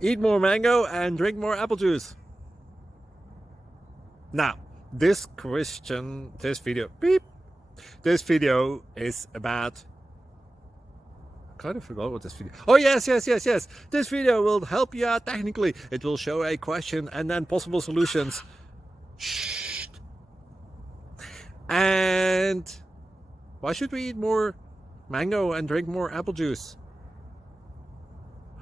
Eat more mango and drink more apple juice. Now, this video is about, I kind of forgot what this video. Oh, yes. This video will help you out technically. It will show a question and then possible solutions. Shh. And why should we eat more mango and drink more apple juice?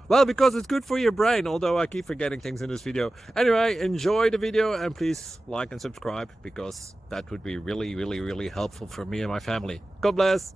Well, because it's good for your brain, although I keep forgetting things in this video. Anyway, enjoy the video and please like and subscribe, because that would be really helpful for me and my family. God bless!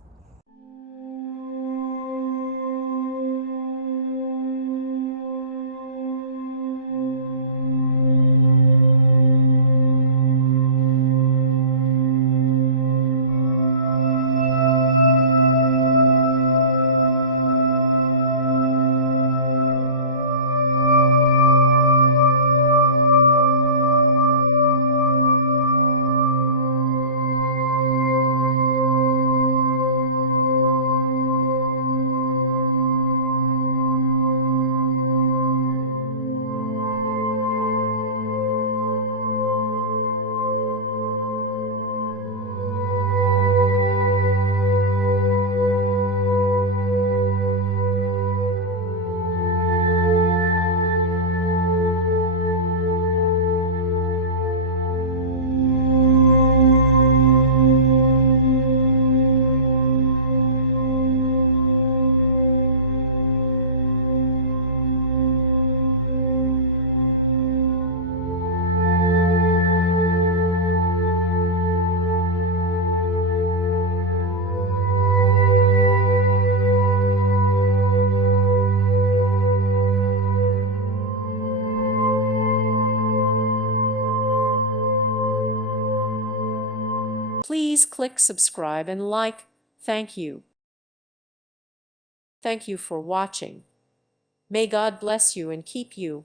Please click subscribe and like. Thank you. Thank you for watching. May God bless you and keep you.